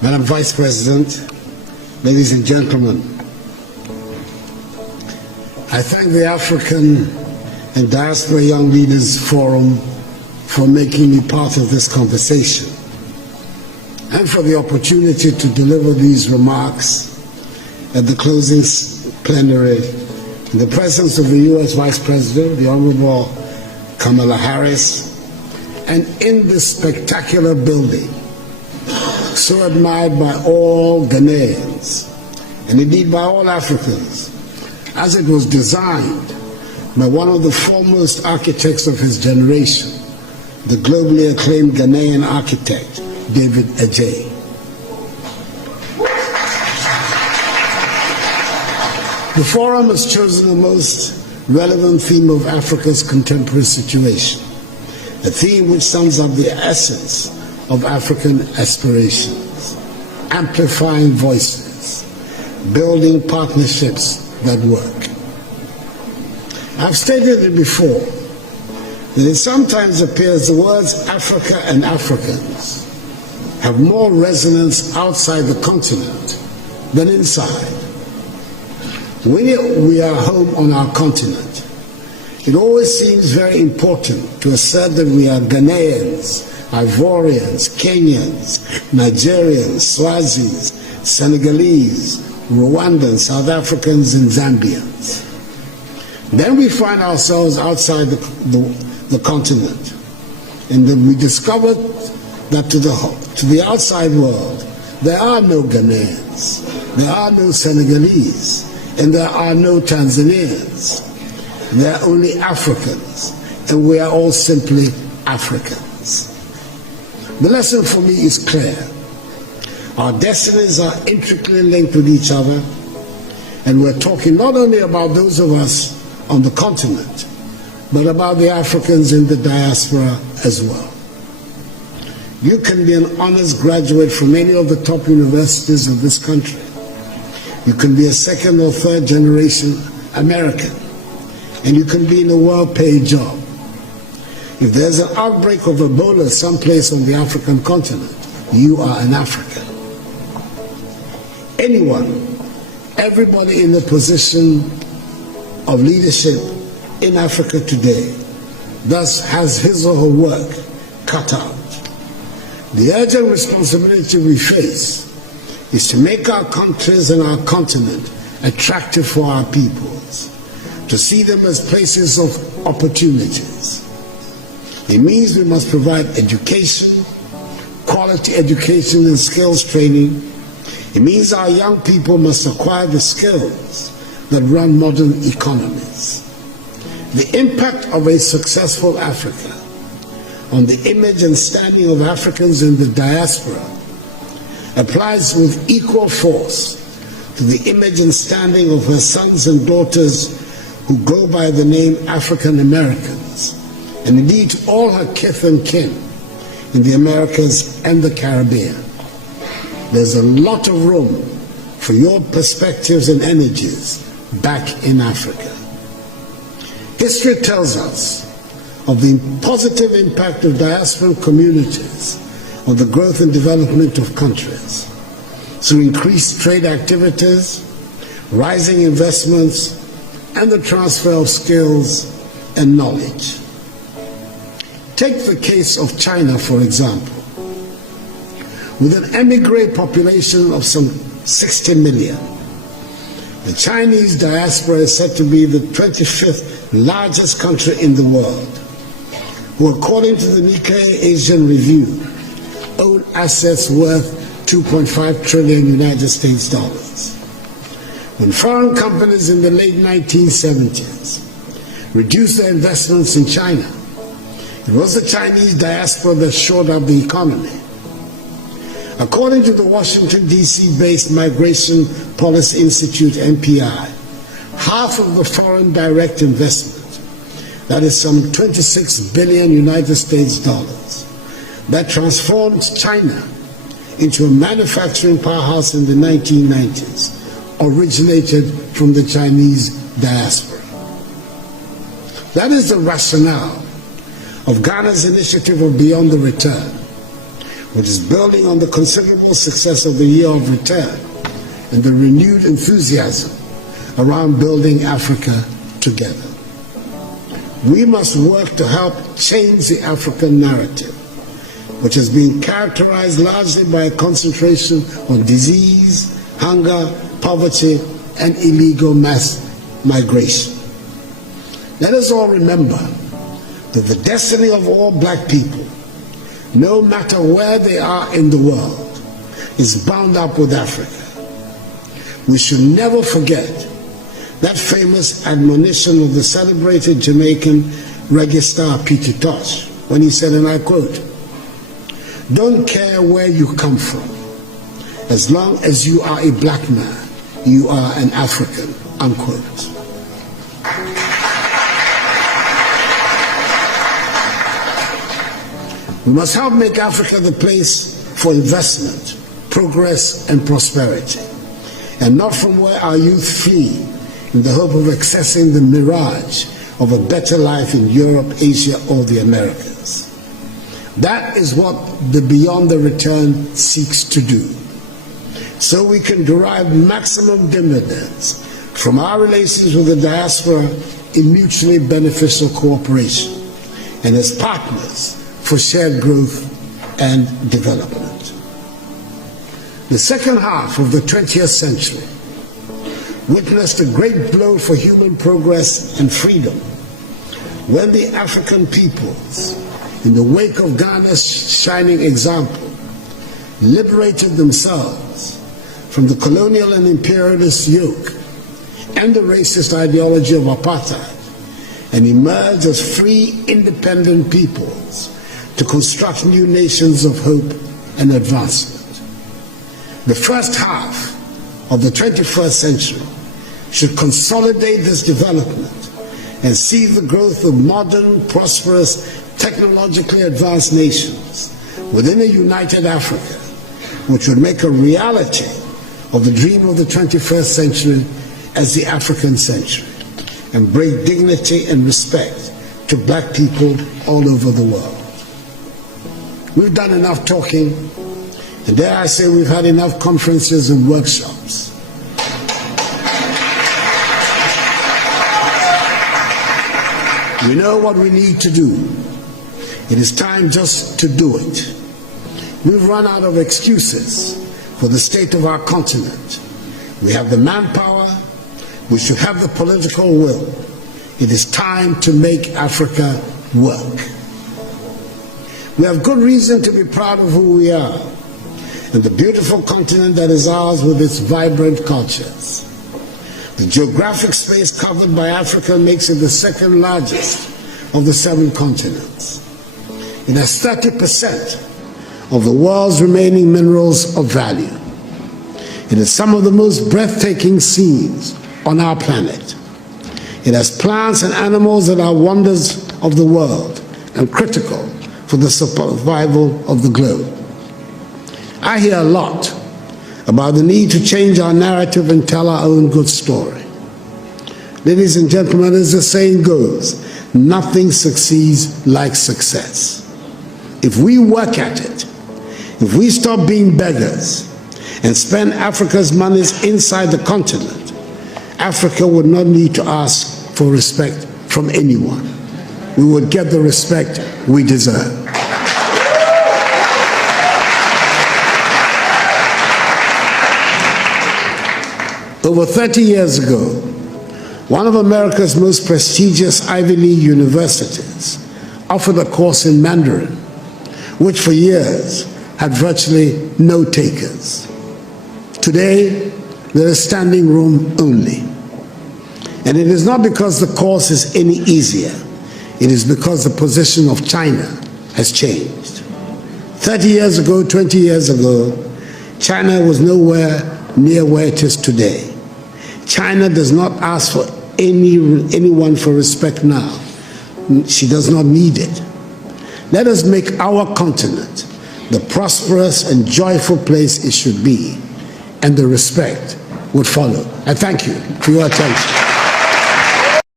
Madam Vice President, ladies and gentlemen, I thank the African and Diaspora Young Leaders Forum for making me part of this conversation and for the opportunity to deliver these remarks at the closing plenary in the presence of the U.S. Vice President, the Honorable Kamala Harris, and in this spectacular building, so admired by all Ghanaians, and indeed by all Africans, as it was designed by one of the foremost architects of his generation, the globally acclaimed Ghanaian architect, David Adjaye. The forum has chosen the most relevant theme of Africa's contemporary situation, a theme which sums up the essence of African aspirations: amplifying voices, building partnerships that work. I've stated it before, that it sometimes appears the words Africa and Africans have more resonance outside the continent than inside. When we are home on our continent, it always seems very important to assert that we are Ghanaians, Ivorians, Kenyans, Nigerians, Swazis, Senegalese, Rwandans, South Africans, and Zambians. Then we find ourselves outside the continent, and then we discovered that to the outside world, there are no Ghanaians, there are no Senegalese, and there are no Tanzanians. There are only Africans, and we are all simply Africans. The lesson for me is clear. Our destinies are intricately linked with each other, and we're talking not only about those of us on the continent, but about the Africans in the diaspora as well. You can be an honors graduate from any of the top universities of this country. You can be a second or third generation American, and you can be in a well-paid job. If there's an outbreak of Ebola someplace on the African continent, you are an African. Anyone, everybody in a position of leadership in Africa today, thus has his or her work cut out. The urgent responsibility we face is to make our countries and our continent attractive for our peoples, to see them as places of opportunities. It means we must provide education, quality education and skills training. It means our young people must acquire the skills that run modern economies. The impact of a successful Africa on the image and standing of Africans in the diaspora applies with equal force to the image and standing of her sons and daughters who go by the name African Americans, and indeed to all her kith and kin in the Americas and the Caribbean. There's a lot of room for your perspectives and energies back in Africa. History tells us of the positive impact of diaspora communities on the growth and development of countries through increased trade activities, rising investments, and the transfer of skills and knowledge. Take the case of China, for example. With an emigre population of some 60 million, the Chinese diaspora is said to be the 25th largest country in the world, who, according to the Nikkei Asian Review, own assets worth 2.5 trillion United States dollars. When foreign companies in the late 1970s reduced their investments in China, it was the Chinese diaspora that shored up the economy. According to the Washington, D.C.-based Migration Policy Institute, MPI, half of the foreign direct investment, that is some 26 billion United States dollars, that transformed China into a manufacturing powerhouse in the 1990s, originated from the Chinese diaspora. That is the rationale of Ghana's initiative of Beyond the Return, which is building on the considerable success of the Year of Return and the renewed enthusiasm around building Africa together. We must work to help change the African narrative, which has been characterized largely by a concentration on disease, hunger, poverty, and illegal mass migration. Let us all remember that the destiny of all black people, no matter where they are in the world, is bound up with Africa. We should never forget that famous admonition of the celebrated Jamaican reggae star P.T. Tosh, when he said, and I quote, "Don't care where you come from, as long as you are a black man, you are an African," unquote. We must help make Africa the place for investment, progress, and prosperity, and not from where our youth flee in the hope of accessing the mirage of a better life in Europe, Asia, or the Americas. That is what the Beyond the Return seeks to do, so we can derive maximum dividends from our relations with the diaspora in mutually beneficial cooperation and as partners for shared growth and development. The second half of the 20th century witnessed a great blow for human progress and freedom when the African peoples, in the wake of Ghana's shining example, liberated themselves from the colonial and imperialist yoke and the racist ideology of apartheid and emerged as free, independent peoples to construct new nations of hope and advancement. The first half of the 21st century should consolidate this development and see the growth of modern, prosperous, technologically advanced nations within a united Africa, which would make a reality of the dream of the 21st century as the African century and bring dignity and respect to black people all over the world. We've done enough talking, and dare I say we've had enough conferences and workshops. We know what we need to do. It is time just to do it. We've run out of excuses for the state of our continent. We have the manpower, we should have the political will. It is time to make Africa work. We have good reason to be proud of who we are and the beautiful continent that is ours with its vibrant cultures. The geographic space covered by Africa makes it the second largest of the 7 continents. It has 30% of the world's remaining minerals of value. It has some of the most breathtaking scenes on our planet. It has plants and animals that are wonders of the world and critical for the survival of the globe. I hear a lot about the need to change our narrative and tell our own good story. Ladies and gentlemen, as the saying goes, nothing succeeds like success. If we work at it, if we stop being beggars and spend Africa's monies inside the continent, Africa would not need to ask for respect from anyone. We would get the respect we deserve. Over 30 years ago, one of America's most prestigious Ivy League universities offered a course in Mandarin, which for years had virtually no takers. Today, there is standing room only. And it is not because the course is any easier. It is because the position of China has changed. 30 years ago, 20 years ago, China was nowhere near where it is today. China does not ask for anyone for respect now. She does not need it. Let us make our continent the prosperous and joyful place it should be, and the respect would follow. I thank you for your attention.